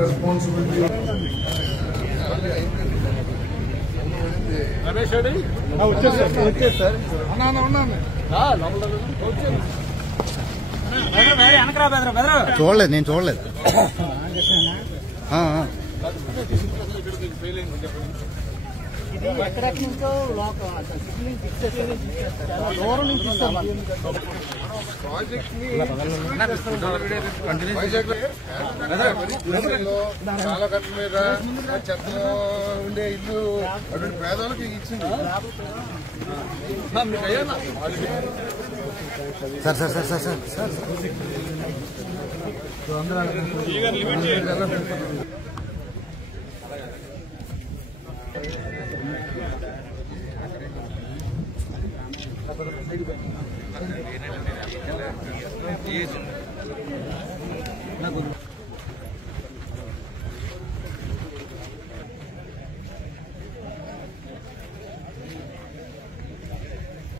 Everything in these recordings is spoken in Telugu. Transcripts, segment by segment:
రెస్పాన్సిబిలిటీ వచ్చేసారు చూడలేదు, నేను చూడలేదు. ఎక్కడెక్కడి నుంచో దూరం నుంచి చాలా కట్ల మీద చెత్త ఉండే ఇల్లు అటువంటి పేదలకు ఇచ్చింది. Sir sir sir sir sir sir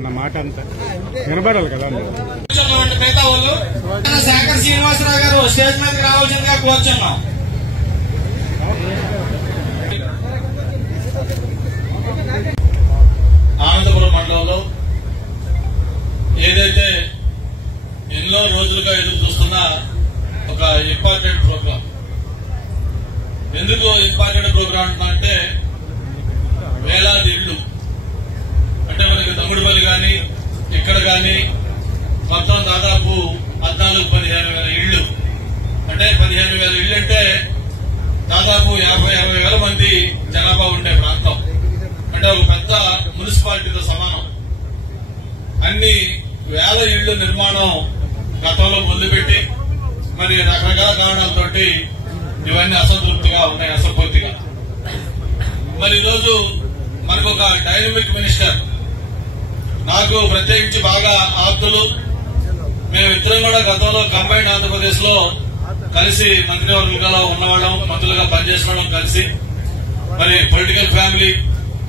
నా మాట అంతా వినబడాలి కదా. మిగతా వాళ్ళు శేఖర్ శ్రీనివాసరావు గారు స్టేజ్ మీదకి రావాల్సిందిగా కోరుచున్నాం. ఆనందపురం మండలంలో ఏదైతే ఎన్నో రోజులుగా ఎదురు చూస్తున్న ఒక ఇంపార్టెంట్ ప్రోగ్రాం. ఎందుకు ఇంపార్టెంట్ ప్రోగ్రాం అంటున్నారంటే వేలాది ఇళ్లు అంటే మనకి తమ్ముడిపల్లి కానీ ఇక్కడ కానీ మొత్తం దాదాపు 14,000-15,000 ఇళ్లు. అంటే 15,000 ఇళ్లు అంటే దాదాపు 50,000 మంది జనాభా ఉండే ప్రాంతం. అంటే ఒక పెద్ద మున్సిపాలిటీతో సమానం. అన్ని వేల ఇళ్లు నిర్మాణం గతంలో మొదలుపెట్టి మరి రకరకాల కారణాలతో ఇవన్నీ అసంతృప్తిగా ఉన్నాయి, అసంపూర్తిగా. మరి ఈరోజు మనకు ఒక డైనమిక్ మినిస్టర్, నాకు ప్రత్యేకించి బాగా ఆప్తులు, మేమిద్దరం కూడా గతంలో కంబైన్డ్ ఆంధ్రప్రదేశ్ లో కలిసి మంత్రివర్గంలో ఉన్నవాళ్ళం, మంత్రులుగా పనిచేసిన వాళ్ళం కలిసి. మరి పొలిటికల్ ఫ్యామిలీ,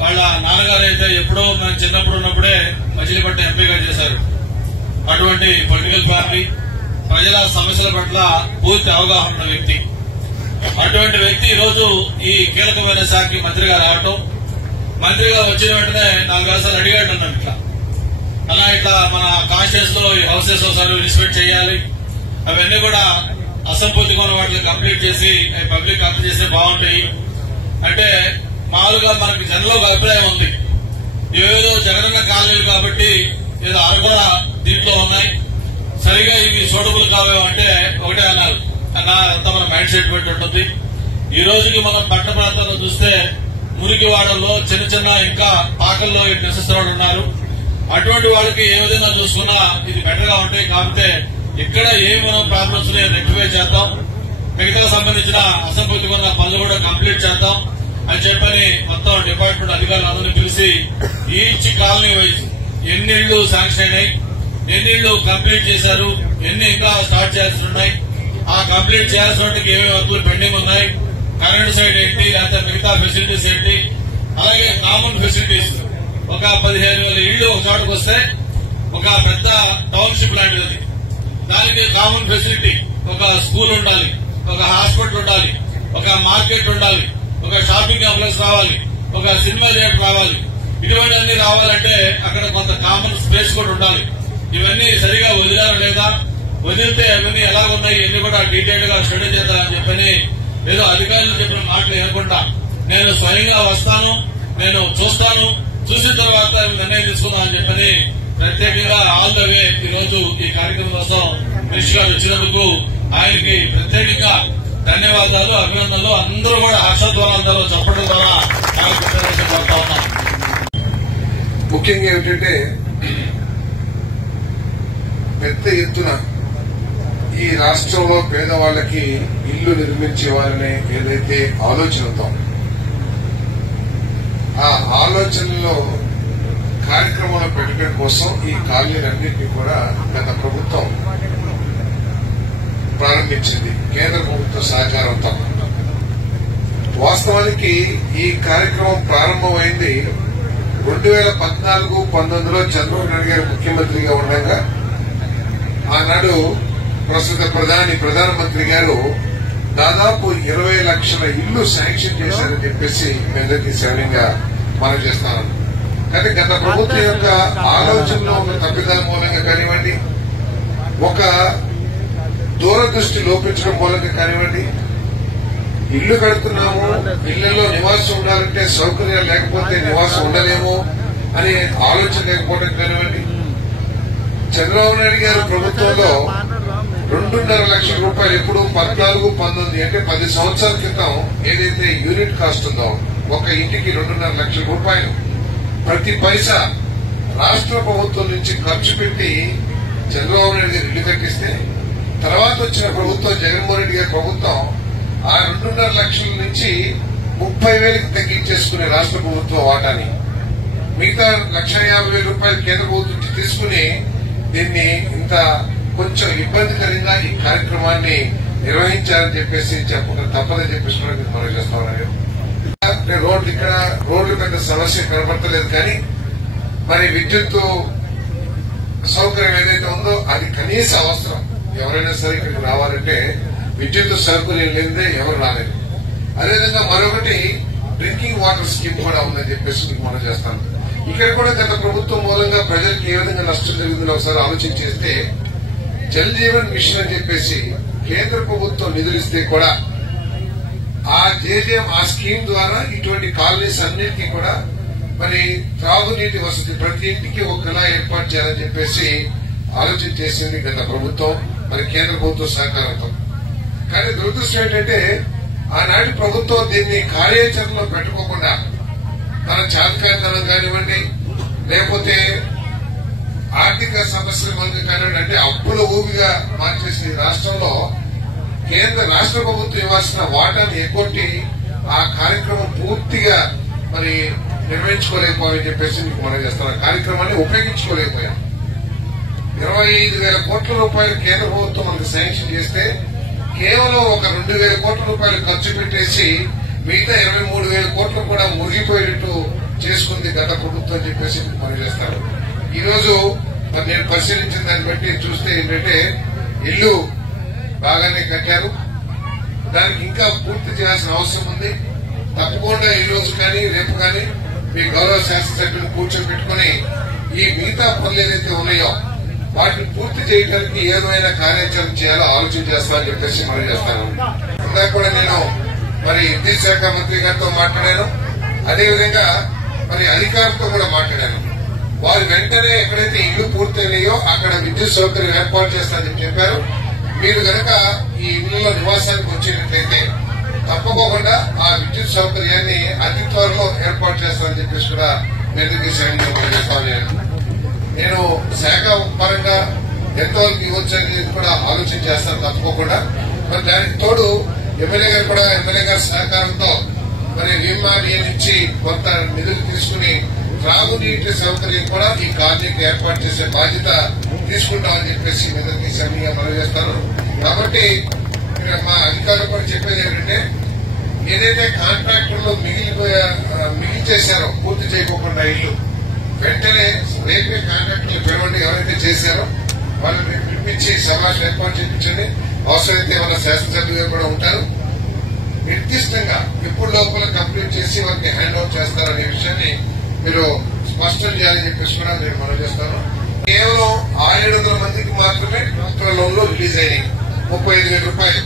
వాళ్ళ నాన్నగారు అయితే ఎప్పుడో మనం చిన్నప్పుడు ఉన్నప్పుడే మచిలీపట్నం ఎంపీగా చేశారు. అటువంటి పొలిటికల్ ఫ్యామిలీ, ప్రజల సమస్యల పట్ల పూర్తి అవగాహన ఉన్న వ్యక్తి. అటువంటి వ్యక్తి ఈరోజు ఈ కీలకమైన శాఖకి మంత్రిగా రావటం, మంత్రిగా వచ్చిన వెంటనే 4 సార్లు అడిగాడు నన్ను ఇట్లా మన కాన్స్టిట్యూన్స్ లో ఈ హౌసెస్ ఒకసారి ఇన్స్పెక్ట్ చేయాలి, అవన్నీ కూడా అసంపూర్తిగా ఉన్న వాటిని కంప్లీట్ చేసి పబ్లిక్ అర్థం చేస్తే బాగుంటాయి. అంటే మామూలుగా మనకి జనంలో ఒక అభిప్రాయం ఉంది, ఏదో జగనన్న కాలనీలు కాబట్టి ఏదో అరకొర దీంట్లో ఉన్నాయి, సరిగా ఇవి సూటబుల్ కావేమంటే ఒకటే అన్నారు. అంతా మన మైండ్ సెట్ పెట్టి ఉంటుంది. ఈ రోజుకి మనం పట్టణ ప్రాంతాల్లో చూస్తే మురికివాడల్లో చిన్న చిన్న ఇంకా పాకల్లో నివసిస్తున్న వాళ్ళు ఉన్నారు. అటువంటి వాళ్ళకి ఏ విధంగా చూసుకున్నా ఇది బెటర్ గా ఉంటాయి. కాకపోతే ఇక్కడ ఏమి మనం ప్రాబ్లమ్స్ రెక్టిఫై చేద్దాం, మిగతా సంబంధించిన అసంపూర్తిగా ఉన్న పనులు కూడా కంప్లీట్ చేద్దాం అని చెప్పని మొత్తం డిపార్ట్మెంట్ అధికారులందరినీ పిలిచి ఈచ్ కాలనీ వైజ్ ఎన్ని ఇళ్లు శాంక్షన్ అయినాయి, ఎన్ని ఇళ్లు కంప్లీట్ చేశారు, ఎన్ని ఇంకా స్టార్ట్ చేయాల్సి ఉన్నాయి, ఆ కంప్లీట్ చేయాల్సిన వాటికి ఏమేమి వర్కులు పెండింగ్ ఉన్నాయి, కరెంట్ సైడ్ ఏంటి, లేకపోతే మిగతా ఫెసిలిటీస్ ఏంటి, అలాగే కామన్ ఫెసిలిటీస్. ఒక 15,000 ఇళ్లు ఒక చోటకు వస్తే ఒక పెద్ద టౌన్షిప్ లాంటిది. దానికి కామన్ ఫెసిలిటీ, ఒక స్కూల్ ఉండాలి, ఒక హాస్పిటల్ ఉండాలి, ఒక మార్కెట్ ఉండాలి, ఒక షాపింగ్ కాంప్లెక్స్ రావాలి, ఒక సినిమా థియేటర్ రావాలి. ఇటువంటివన్నీ రావాలంటే అక్కడ కొంత కామన్ స్పేస్ కూడా ఉండాలి. ఇవన్నీ సరిగా వదిలారా లేదా, వదిలితే అవన్నీ ఎలా ఉన్నాయి ఇవన్నీ కూడా డీటెయిల్ గా స్టడీ చేద్దామని చెప్పని ఏదో అధికారులు చెప్పిన మాటలు వినకుండా నేను స్వయంగా వస్తాను, నేను చూస్తాను, చూసిన తర్వాత నిర్ణయం తీసుకుందామని చెప్పని ప్రత్యేకంగా ఆల్ ద వే ఈ రోజు ఈ కార్యక్రమం కోసం మినిస్టర్ గారు వచ్చినందుకు ఆయనకి ప్రత్యేకంగా ధన్యవాదాలు, అభినందనలు. అందరూ కూడా హర్షధ్వానాలతో చెప్పడం ద్వారా పడతా ఉన్నాం. ముఖ్యంగా ఏమిటంటే పెద్ద ఎత్తున ఈ రాష్ట్రంలో పేదవాళ్లకి ఇల్లు నిర్మించేవారనే ఏదైతే ఆలోచన ఉందో ఆ ఆలోచనలో కార్యక్రమాలు పెట్టడం కోసం ఈ కాలనీలన్నింటినీ కూడా గత ప్రభుత్వం ప్రారంభించింది కేంద్ర ప్రభుత్వ సహకారంతో. వాస్తవానికి ఈ కార్యక్రమం ప్రారంభమైంది 2014-19లో చంద్రబాబు నాయుడు గారు ముఖ్యమంత్రిగా ఉండగా ఆనాడు ప్రస్తుత ప్రధానమంత్రి గారు దాదాపు 20 లక్షల ఇళ్లు శాంక్షన్ చేశారని చెప్పేసి అందరికీ సవినయంగా మనం చేస్తాను. కానీ గత ప్రభుత్వం యొక్క ఆలోచనలో ఉన్న తప్పిదాల మూలంగా కానివ్వండి, ఒక దూరదృష్టి లోపించడం మూలంగా కానివ్వండి, ఇల్లు కడుతున్నాము, ఇళ్లలో నివాసం ఉండాలంటే సౌకర్యాలు లేకపోతే నివాసం ఉండలేము అనే ఆలోచన లేకపోవడం కానివ్వండి, చంద్రబాబు నాయుడు గారి ప్రభుత్వంలో 2.5 లక్షల రూపాయలు ఎప్పుడు 14-19 అంటే 10 సంవత్సరాల క్రితం ఏదైతే యూనిట్ కాస్ట్ ఉందో ఒక ఇంటికి 2.5 లక్షల రూపాయలు ప్రతి పైసా రాష్ట్ర ప్రభుత్వం నుంచి ఖర్చు పెట్టి చంద్రబాబు నాయుడు గారు ఇల్లు కట్టిస్తే తర్వాత వచ్చిన ప్రభుత్వం జగన్మోహన్ రెడ్డి గారి ప్రభుత్వం ఆ 2.5 లక్షల నుంచి 30,000కి తగ్గించేసుకునే రాష్ట్ర ప్రభుత్వం వాటాని మిగతా 1,50,000 రూపాయలు కేంద్ర ప్రభుత్వం నుంచి తీసుకుని దీన్ని ఇంత కొంచెం ఇబ్బందికరంగా ఈ కార్యక్రమాన్ని నిర్వహించాలని చెప్పేసి చెప్పడం తప్పదని చెప్పేసి కూడా మీరు మనం చేస్తా ఉన్నారు. రోడ్లు ఇక్కడ రోడ్లు పెద్ద సమస్య కనబడతలేదు, కానీ మరి విద్యుత్ సౌకర్యం ఏదైతే ఉందో అది కనీస అవసరం. ఎవరైనా సరే ఇక్కడికి రావాలంటే విద్యుత్ సౌకర్యం లేదే ఎవరు రాలేదు. అదేవిధంగా మరొకటి డ్రింకింగ్ వాటర్ స్కీమ్ కూడా ఉందని చెప్పేసి మీకు మనం చేస్తాను. ఇక్కడ కూడా గత ప్రభుత్వం మూలంగా ప్రజలకు ఏ విధంగా నష్టం జరిగిందో ఒకసారి ఆలోచన చేస్తే జల్ జీవన్ మిషన్ అని చెప్పేసి కేంద్ర ప్రభుత్వం నిధులిస్తే కూడా ఆ జేజేఎం ఆ స్కీమ్ ద్వారా ఇటువంటి కాలనీస్ అన్నింటికీ కూడా మరి త్రాగునీటి వసతి ప్రతి ఇంటికి ఒకలా ఏర్పాటు చేయాలని చెప్పేసి ఆలోచన చేసింది గత ప్రభుత్వం, మరి కేంద్ర ప్రభుత్వ సహకారంతో. కానీ దురదృష్టం ఏంటంటే ఆనాటి ప్రభుత్వం దీన్ని కార్యాచరణలో పెట్టుకోకుండా తన చాతకాతనం కానివ్వండి, లేకపోతే ఆర్థిక సమస్యల మంది కానివ్వండి, అంటే అప్పుల ఊబిగా మార్చేసి రాష్ట్రంలో రాష్ట్ర ప్రభుత్వం ఇవ్వాల్సిన వాటాను ఎగ్గొట్టి ఆ కార్యక్రమం పూర్తిగా మరి నిర్వహించుకోలేకపోయామని చెప్పేసి మీకు మనం చేస్తాం. ఆ కార్యక్రమాన్ని ఉపయోగించుకోలేకపోయాం. 25,000 కోట్ల రూపాయలు కేంద్ర ప్రభుత్వం మనకు శాంక్షన్ చేస్తే కేవలం ఒక 2,000 కోట్ల రూపాయలు ఖర్చు పెట్టేసి మిగతా 23,000 కోట్లు కూడా మురిగిపోయేట్టు చేసుకుంది గత ప్రభుత్వం అని చెప్పేసి మనం చేస్తారు. ఈ రోజు నేను పరిశీలించిన దాన్ని బట్టి చూస్తే ఏంటంటే ఇల్లు బాగానే కట్టారు, దానికి ఇంకా పూర్తి చేయాల్సిన అవసరం ఉంది. తప్పకుండా ఈ రోజు కానీ రేపు కానీ మీ గౌరవ శాసనసభ్యులు కూర్చోబెట్టుకుని ఈ మిగతా పనులు ఏదైతే ఉన్నాయో వాటిని పూర్తి చేయడానికి ఏమైనా కార్యాచరణ చేయాలో ఆలోచన చేస్తామని చెప్పేసి మనం చేస్తాను. ఇందాక కూడా నేను మరి విద్యుత్ శాఖ మంత్రి గారితో మాట్లాడాను, అదేవిధంగా మరి అధికారులతో కూడా మాట్లాడాను. వారు వెంటనే ఎక్కడైతే ఇల్లు పూర్తయినాయో అక్కడ విద్యుత్ సౌకర్యం ఏర్పాటు చేస్తారని చెప్పారు. మీరు గనక ఈ ఇళ్లలో నివాసానికి వచ్చేటట్లయితే తప్పకుండా ఆ విద్యుత్ సౌకర్యాన్ని అతి త్వరలో ఏర్పాటు చేస్తారని చెప్పేసి కూడా నిర్ణయం చేస్తాను. నేను శాఖ పరంగా ఎంతవరకు ఇవ్వచ్చు అనేది కూడా ఆలోచన చేస్తాను తప్పకుండా. మరి దానికి తోడు ఎమ్మెల్యే గారి సహకారంతో మరి వీమార్ఏ నుంచి కొంత నిధులు తీసుకుని త్రాగునీటి సౌకర్యం కూడా ఈ కాలనీకి ఏర్పాటు చేసే బాధ్యత తీసుకుంటామని చెప్పేసి అందరికీ సన్నిగా మనం చేస్తాను. కాబట్టి మా అధికారులు కూడా చెప్పేది ఏంటంటే ఏదైతే కాంట్రాక్టర్లు మిగిలిచేశారో పూర్తి చేయకోకుండా ఇల్లు వెంటనే రేపే కాంట్రాక్టర్లు పిలవండి. ఎవరైతే చేశారో వాళ్ళని పిలిపించి సమావేశం ఏర్పాటు చేయించండి. అవసరమైతే వాళ్ళ శాసనసభ్యులు కూడా ఉంటారు. నిర్దిష్టంగా ఎప్పుడు లోపల కంప్లీట్ చేసి వారికి హ్యాండ్ ఓవర్ చేస్తారనే విషయాన్ని మీరు స్పష్టం చేయాలని చెప్పేసి కూడా నేను మనం చేస్తాను. కేవలం 700 మందికి మాత్రమే లోన్లు రిలీజ్ అయినాయి 35,000 రూపాయలు.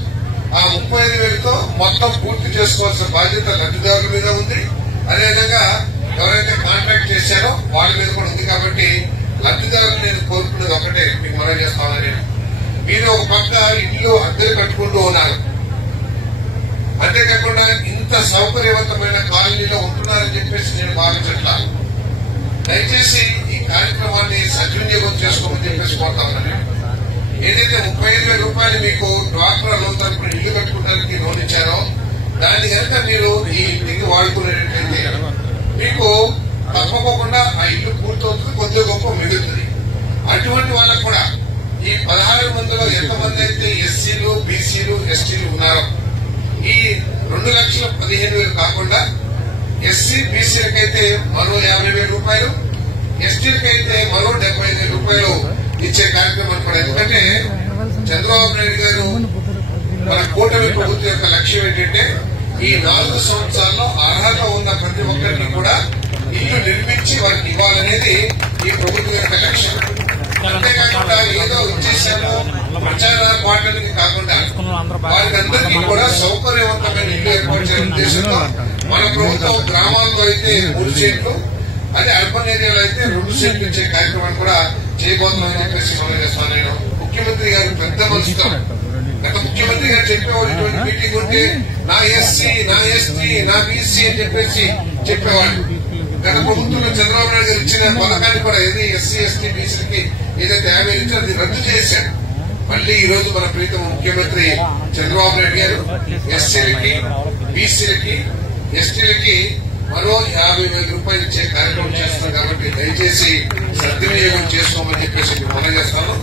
ఆ 35,000తో మొత్తం పూర్తి చేసుకోవాల్సిన బాధ్యత లబ్దిదారుల మీద ఉంది. అదేవిధంగా ఎవరైతే కాంట్రాక్ట్ చేశారో వాళ్ళ మీద కూడా ఉంది. కాబట్టి లబ్దిదారులు నేను కోరుకున్నది ఒకటే మీకు మనం చేస్తామని. మీరు ఒక పక్క ఇల్లు అద్దెలు కట్టుకుంటూ ఉన్నారు, అంతేకాకుండా ఇంత సౌకర్యవంతమైన కాలనీలో ఉంటున్నారని చెప్పేసి నేను భావించట్లా. దయచేసి ఈ కార్యక్రమాన్ని సద్వినియోగం చేసుకోమని చెప్పేసి కోరుతామని. ఏదైతే 35,000 రూపాయలు మీకు డ్వాక్రా లోన్ తరపున ఇల్లు కట్టుకోవడానికి లోన్ ఇచ్చారో దాన్ని కనుక మీరు ఈ ఇంటికి వాడుకునేటట్లయితే మీకు తప్పకుండా ఆ ఇల్లు పూర్తవుతుంది, కొద్దిగా గొప్ప మిగులుతుంది. అటువంటి వాళ్ళకు కూడా ఈ 16 మందిలో ఎంతమంది అయితే ఎస్సీలు, బీసీలు, ఎస్టీలు ఉన్నారో ఈ 2,15,000 కాకుండా ఎస్సీ, బీసీలకైతే మరో 50,000 రూపాయలు, ఎస్టీలకైతే మరో 75,000 రూపాయలు ఇచ్చే కార్యక్రమం కూడా. ఎందుకంటే చంద్రబాబు నాయుడు గారు మన కూటమి ప్రభుత్వం యొక్క లక్ష్యం ఏంటంటే ఈ 4 సంవత్సరాల్లో అర్హత ఉన్న ప్రతి ఒక్కరికి కూడా ఇల్లు నిర్మించి వారికి ఇవ్వాలనేది ఈ ప్రభుత్వం యొక్క లక్ష్యం. అంతేకాకుండా ఏదో ఇచ్చేసాము ప్రచారాలు వాడడానికి కాకుండా వారికి అందరికీ కూడా సౌకర్యవంతమైన ఇల్లు ఏర్పాటు చేయాలనే ఉద్దేశంతో మన ప్రభుత్వం గ్రామాల్లో అయితే 3 సెంట్లు, అదే అర్బన్ ఏరియాలో అయితే 2 సెంట్లు ఇచ్చే కార్యక్రమాన్ని కూడా చేయబోతున్నామని చెప్పేసి మనం చేస్తాను. నేను ముఖ్యమంత్రి గారు పెద్ద మనసుతో గత ముఖ్యమంత్రి గారు చెప్పేవాళ్ళు ఇటువంటి మీటింగ్ ఉంటే నా ఎస్సీ, నా ఎస్టీ, నా బీసీ అని చెప్పేసి చెప్పేవాళ్ళు. గత ప్రభుత్వంలో చంద్రబాబు నాయుడు గారు ఇచ్చిన పథకాన్ని కూడా ఏది ఎస్సీ, ఎస్టీ, బీసీలకి ఏదైతే 50 ఇచ్చారో అది రద్దు చేశారు. మళ్లీ ఈ రోజు మన ప్రీతం ముఖ్యమంత్రి చంద్రబాబు నాయుడు గారు ఎస్సీలకి, బీసీలకి, ఎస్టీలకి మరో 50,000 రూపాయలు ఇచ్చే కార్యక్రమం చేస్తున్నారు. కాబట్టి దయచేసి సద్వినియోగం చేసుకోమని చెప్పేసి మనం చేస్తాను.